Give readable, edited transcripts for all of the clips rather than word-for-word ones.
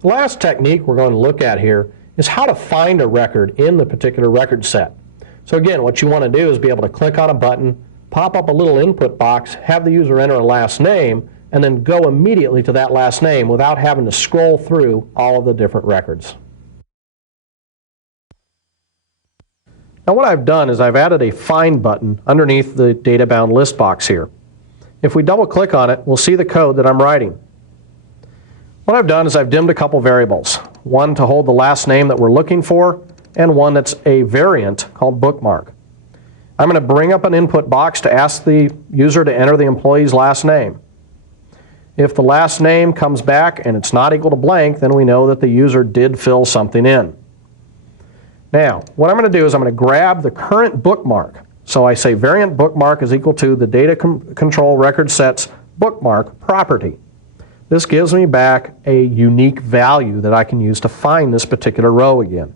The last technique we're going to look at here is how to find a record in the particular record set. So again, what you want to do is be able to click on a button, pop up a little input box, have the user enter a last name, and then go immediately to that last name without having to scroll through all of the different records. Now what I've done is I've added a Find button underneath the data-bound list box here. If we double-click on it, we'll see the code that I'm writing. What I've done is I've dimmed a couple variables, one to hold the last name that we're looking for, and one that's a variant called bookmark. I'm going to bring up an input box to ask the user to enter the employee's last name. If the last name comes back and it's not equal to blank, then we know that the user did fill something in. Now, what I'm going to do is I'm going to grab the current bookmark. So I say variant bookmark is equal to the data control record set's bookmark property. This gives me back a unique value that I can use to find this particular row again.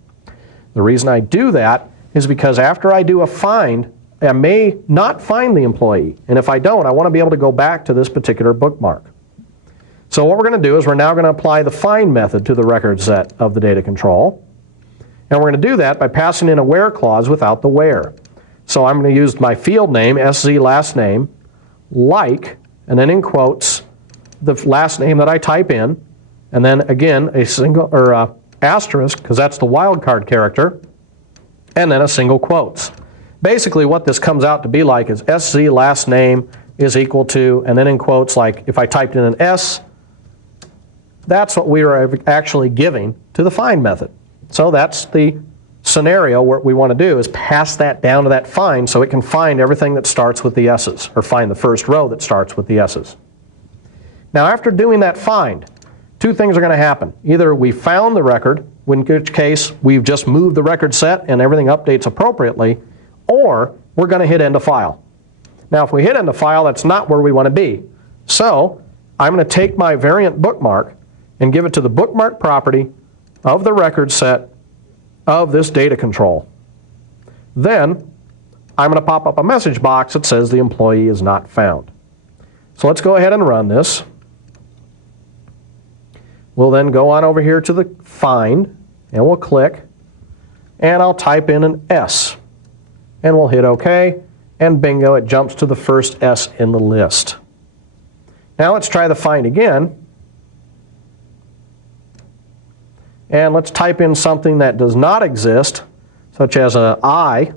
The reason I do that is because after I do a find, I may not find the employee. And if I don't, I want to be able to go back to this particular bookmark. So what we're going to do is we're now going to apply the find method to the record set of the data control. And we're going to do that by passing in a where clause without the where. So I'm going to use my field name, SZ last name, like, and then in quotes, the last name that I type in, and then again a single or a asterisk, because that's the wildcard character, and then a single quotes. Basically what this comes out to be like is SZ last name is equal to, and then in quotes, like if I typed in an S, that's what we are actually giving to the find method. So that's the scenario. What we want to do is pass that down to that find so it can find everything that starts with the S's, or find the first row that starts with the S's. Now after doing that find, two things are going to happen. Either we found the record, in which case we've just moved the record set and everything updates appropriately, or we're going to hit end of file. Now if we hit end of file, that's not where we want to be. So I'm going to take my variant bookmark and give it to the bookmark property of the record set of this data control. Then I'm going to pop up a message box that says the employee is not found. So let's go ahead and run this. We'll then go on over here to the find, and we'll click, and I'll type in an S. And we'll hit OK, and bingo, it jumps to the first S in the list. Now let's try the find again. And let's type in something that does not exist, such as an I,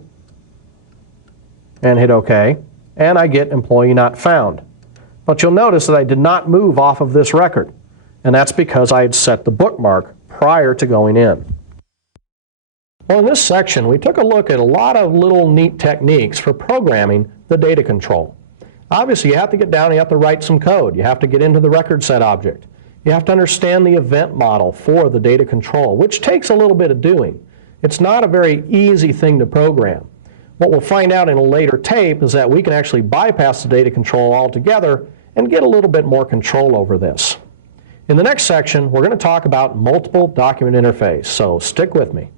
and hit OK, and I get employee not found. But you'll notice that I did not move off of this record, and that's because I had set the bookmark prior to going in. Well, in this section, we took a look at a lot of little neat techniques for programming the data control. Obviously, you have to get down and you have to write some code. You have to get into the record set object. You have to understand the event model for the data control, which takes a little bit of doing. It's not a very easy thing to program. What we'll find out in a later tape is that we can actually bypass the data control altogether and get a little bit more control over this. In the next section, we're going to talk about multiple document interface, so stick with me.